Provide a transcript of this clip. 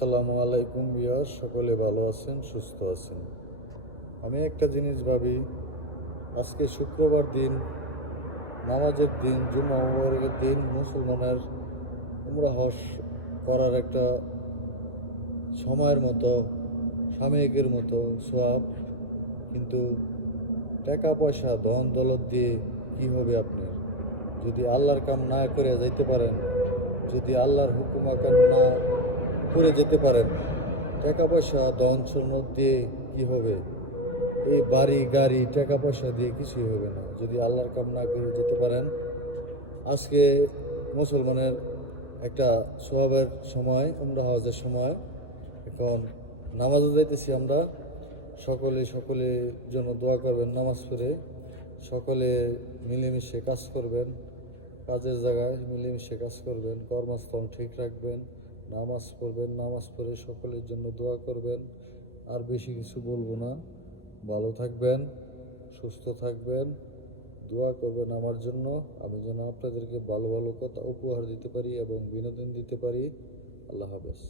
আসসালামু আলাইকুম ভিউয়ার্স, সকলে ভালো আছেন, সুস্থ আছেন। আমি একটা জিনিস ভাবি, আজকে শুক্রবার দিন, নামাজের দিন, জুমা মুবারকের দিন, মুসলমানের উমরা হজ করার একটা সময়ের মতো, সাময়িকের মতো সওয়াব, কিন্তু টাকা পয়সা ধন দৌলত দিয়ে কি হবে আপনার? যদি আল্লাহর কাম না করে যাইতে পারেন, যদি আল্লাহর হুকুম আকাম না করে যেতে পারেন, টাকা পয়সা ধন সম্পদ দিয়ে কি হবে? এই বাড়ি গাড়ি টাকা পয়সা দিয়ে কিছুই হবে না যদি আল্লাহর কাম না করে যেতে পারেন। আজকে মুসলমানের একটা সওয়াবের সময়, উমরা হজের সময়। এখন নামাজে যাইতেছি আমরা, সকলের জন্য দোয়া করবেন, নামাজ পড়ে সকলে মিলেমিশে কাজ করবেন, কাজের জায়গায় মিলেমিশে কাজ করবেন, কর্মস্থল ঠিক রাখবেন, নামাজ পড়বেন, নামাজ পড়ে সকলের জন্য দোয়া করবেন। আর বেশি কিছু বলবো না। ভালো থাকবেন, সুস্থ থাকবেন, দোয়া করবেন আমার জন্য, আমি যেন আপনাদেরকে ভালো ভালো কথা উপহার দিতে পারি এবং বিনোদন দিতে পারি। আল্লাহ হাফেজ।